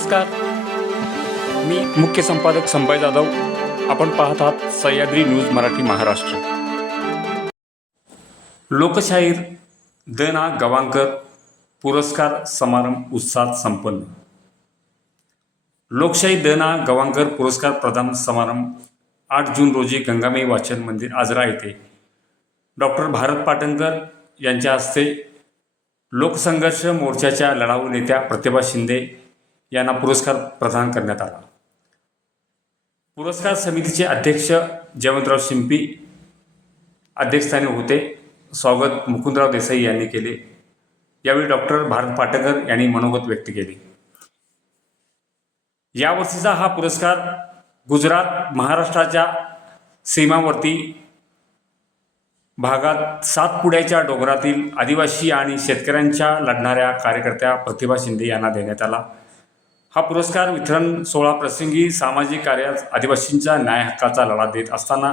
नमस्कार. मी मुख्य संपादक संभय जाधव. आपण पाहत आहात सह्याद्री न्यूज मराठी महाराष्ट्र. लोकशाहीर द ना गवांकर पुरस्कार समारंभ उत्साहात संपन्न. लोकशाही द ना गवांकर पुरस्कार प्रदान समारंभ आठ जून रोजी गंगामाई वाचन मंदिर आजरा येथे डॉक्टर भारत पाटणकर यांच्या हस्ते लोकसंघर्ष मोर्चाच्या लढाऊ नेत्या प्रतिभा शिंदे यांना पुरस्कार प्रदान करण्यात आला. पुरस्कार समितीचे अध्यक्ष जयवंतराव शिंपी अध्यक्षस्थानी होते. स्वागत मुकुंदराव देसाई यांनी केले. यावेळी डॉक्टर भारत पाटकर यांनी मनोगत व्यक्त केले. यावर्षीचा हा पुरस्कार गुजरात महाराष्ट्राच्या सीमावर्ती भागात सातपुड्याच्या डोंगरातील आदिवासी आणि शेतकऱ्यांच्या लढणाऱ्या कार्यकर्त्या प्रतिभा शिंदे यांना देण्यात आला. हा पुरस्कार वितरण सोहळा प्रसंगी सामाजिक कार्यात आदिवासींच्या न्याय हक्काचा लढा देत असताना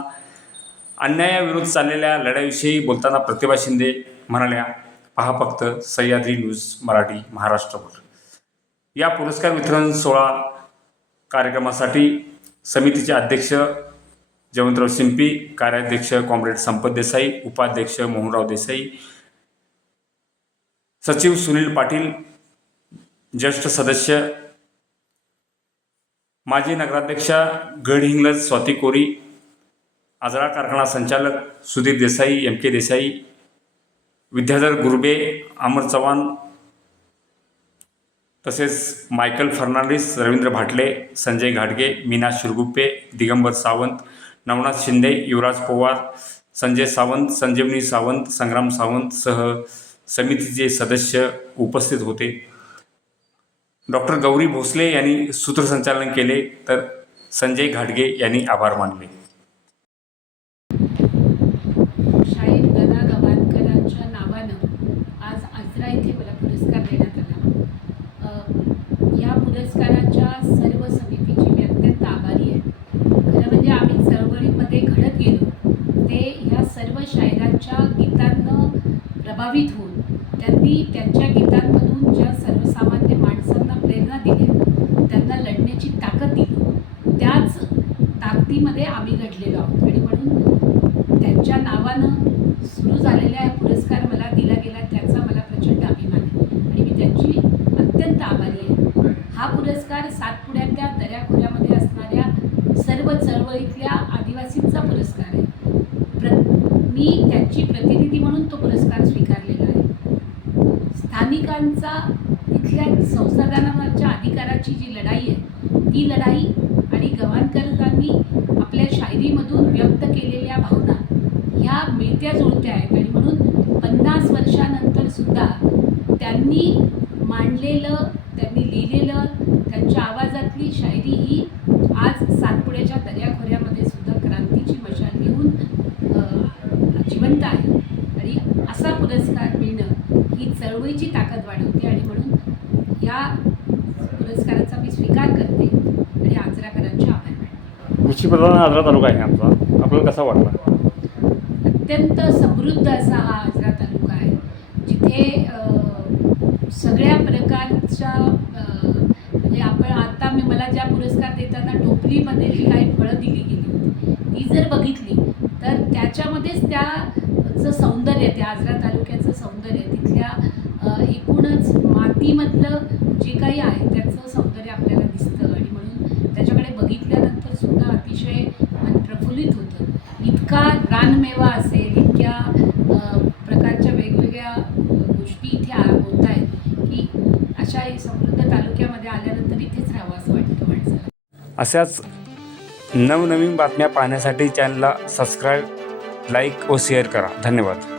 अन्यायाविरोध चाललेल्या लढ्याविषयी बोलताना प्रतिभा शिंदे म्हणाल्या पहा फक्त सह्याद्री न्यूज मराठी महाराष्ट्रवर या पुरस्कार वितरण सोहळा कार्यक्रमासाठी समितीचे अध्यक्ष जयवंतराव शिंपी कार्याध्यक्ष कॉम्रेड संपत देसाई उपाध्यक्ष मोहनराव देसाई सचिव सुनील पाटील ज्येष्ठ सदस्य माजी नगराध्यक्षा गडहिंग्लज स्वाती कोरी आजरा कारखाना संचालक सुधीर देसाई एम के देसाई विद्याधर गुरबे अमर चव्हाण तसेच मायकल फर्नांडिस रवींद्र भाटले संजय घाटगे मीना शिरगुप्पे दिगंबर सावंत नवनाथ शिंदे युवराज पवार संजय सावंत संजीवनी सावंत संग्राम सावंत सह समितीचे सदस्य उपस्थित होते. डॉक्टर गौरी भोसले यांनी सूत्रसंचालन केले तर संजय घाटगे यांनी आभार मानले. शाहीर गदा गवाणकरांच्या नावानं आज आजरा येथे मला पुरस्कार देण्यात आला. अ, या पुरस्काराच्या सर्व समितीची मी अत्यंत आभारी आहे. खरं म्हणजे आम्ही चळवळीमध्ये घडत गेलो ते ह्या सर्व शायरांच्या गीतांना प्रभावित होऊन त्यांनी त्यांच्या गीतांमधून प्रेरणा त्यांना लढण्याची ताकद दिली. त्याच ताकदीमध्ये आम्ही घडलेलो आहोत. आणि म्हणून त्यांच्या नावानं सुरू झालेला हा पुरस्कार मला दिला गेला त्याचा मला प्रचंड अभिमान आहे. आणि मी त्यांची अत्यंत आभारी आहे. हा पुरस्कार सातपुड्यातल्या दऱ्याखोऱ्यामध्ये असणाऱ्या सर्व चळवळीतल्या आदिवासींचा पुरस्कार आहे. प्र मी त्यांची प्रतिनिधी म्हणून तो पुरस्कार स्वीकारलेला आहे. स्थानिकांचा तिथल्या संसाधनांवरच्या अधिकाराची जी लढाई आहे ती लढाई आणि गवाणकरांनी आपल्या शायरीमधून व्यक्त केलेल्या भावना ह्या मिळत्या जुळत्या आहेत. आणि म्हणून पन्नास वर्षानंतर सुद्धा त्यांनी मांडलेलं त्यांनी लिहिलेलं त्यांच्या आवाजातली शायरी ही आज सातपुड्याच्या दर्याखोऱ्यामध्ये सुद्धा क्रांतीची मशाल घेऊन जिवंत आहे. आणि असा पुरस्कार मिळणं ही चळवळीची ताकद वाढवते. आणि म्हणून या पुरस्काराचा मी स्वीकार करते आणि आचराकरांचे आभार मानते. कृषीप्रधान आजरा तालुका आहे आमचा. आपल्याला कसा वाटला? अत्यंत समृद्ध असा हा आजरा तालुका आहे जिथे सगळ्या प्रकारच्या म्हणजे आपण आता मी मला ज्या पुरस्कार देताना टोपलीमध्ये जी काही फळं दिली गेली होती ती जर बघितली तर त्याच्यामध्येच त्याचं सौंदर्य त्या आजरा तालुक्याचं सौंदर्य तिथल्या एकूणच मातीमधलं जे काही आहे त्याचं सौंदर्य आपल्याला दिसतं. आणि म्हणून त्याच्याकडे बघितल्यानंतर सुद्धा अतिशय मन प्रफुल्लित होतं. इतका रानमेवा असेल इतक्या प्रकारच्या वेगवेगळ्या गोष्टी इथे होत आहेत की अशा एक समृद्ध तालुक्यामध्ये आल्यानंतर इथेच राहावं असं वाटतं माणसाला. अशाच नवनवीन बातम्या पाहण्यासाठी चॅनलला सबस्क्राईब लाईक व शेअर करा. धन्यवाद.